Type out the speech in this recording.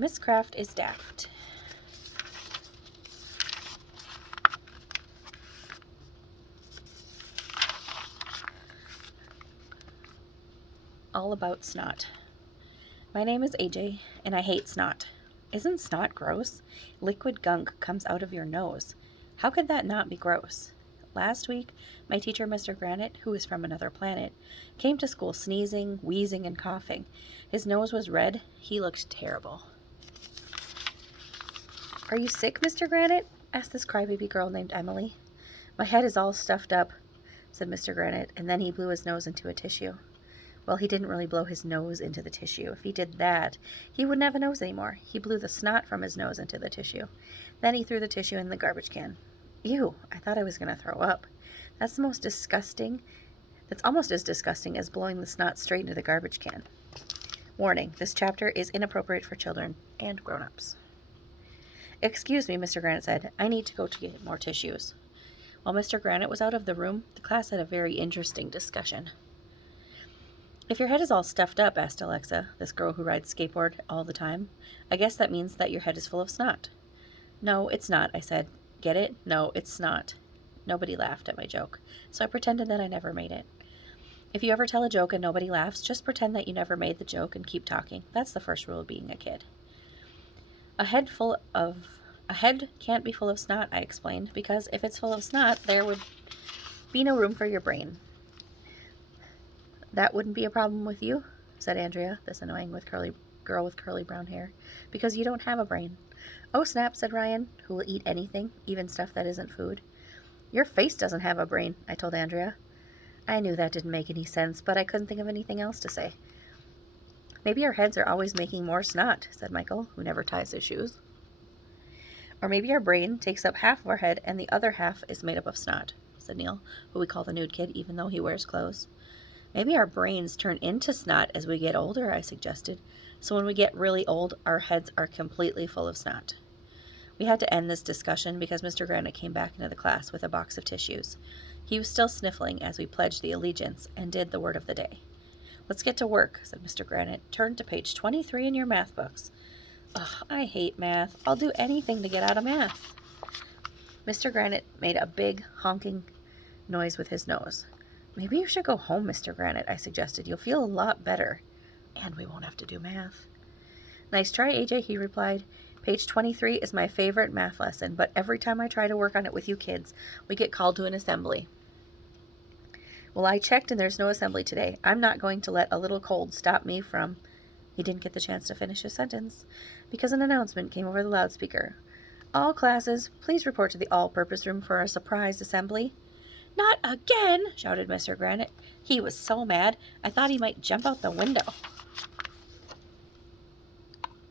Miss Kraft is Daft. All about snot. My name is AJ, and I hate snot. Isn't snot gross? Liquid gunk comes out of your nose. How could that not be gross? Last week, my teacher, Mr. Granite, who is from another planet, came to school sneezing, wheezing, and coughing. His nose was red. He looked terrible. "Are you sick, Mr. Granite?" asked this crybaby girl named Emily. "My head is all stuffed up," said Mr. Granite, and then he blew his nose into a tissue. Well, he didn't really blow his nose into the tissue. If he did that, he wouldn't have a nose anymore. He blew the snot from his nose into the tissue. Then he threw the tissue in the garbage can. Ew, I thought I was going to throw up. That's the most disgusting. That's almost as disgusting as blowing the snot straight into the garbage can. Warning, this chapter is inappropriate for children and grown-ups. "Excuse me," Mr. Granite said. "I need to go to get more tissues." While Mr. Granite was out of the room, the class had a very interesting discussion. "If your head is all stuffed up," asked Alexa, this girl who rides skateboard all the time, "I guess that means that your head is full of snot." "No, it's not," I said. "Get it? No, it's snot." Nobody laughed at my joke, so I pretended that I never made it. If you ever tell a joke and nobody laughs, just pretend that you never made the joke and keep talking. That's the first rule of being a kid. A head can't be full of snot," I explained, "because if it's full of snot, there would be no room for your brain." "That wouldn't be a problem with you," said Andrea, this annoying girl with curly brown hair, "because you don't have a brain." "Oh, snap," said Ryan, who will eat anything, even stuff that isn't food. "Your face doesn't have a brain," I told Andrea. I knew that didn't make any sense, but I couldn't think of anything else to say. "Maybe our heads are always making more snot," said Michael, who never ties his shoes. "Or maybe our brain takes up half of our head and the other half is made up of snot," said Neil, who we call the nude kid even though he wears clothes. "Maybe our brains turn into snot as we get older," I suggested. "So when we get really old, our heads are completely full of snot." We had to end this discussion because Mr. Granite came back into the class with a box of tissues. He was still sniffling as we pledged the allegiance and did the word of the day. "Let's get to work," said Mr. Granite. "Turn to page 23 in your math books." "Ugh, I hate math. I'll do anything to get out of math." Mr. Granite made a big honking noise with his nose. "Maybe you should go home, Mr. Granite," I suggested. "You'll feel a lot better. And we won't have to do math." "Nice try, AJ," he replied. "Page 23 is my favorite math lesson, but every time I try to work on it with you kids, we get called to an assembly." "Well, I checked and there's no assembly today. I'm not going to let a little cold stop me from—" He didn't get the chance to finish his sentence because an announcement came over the loudspeaker. "All classes, please report to the all-purpose room for a surprise assembly." "Not again!" shouted Mr. Granite. He was so mad, I thought he might jump out the window.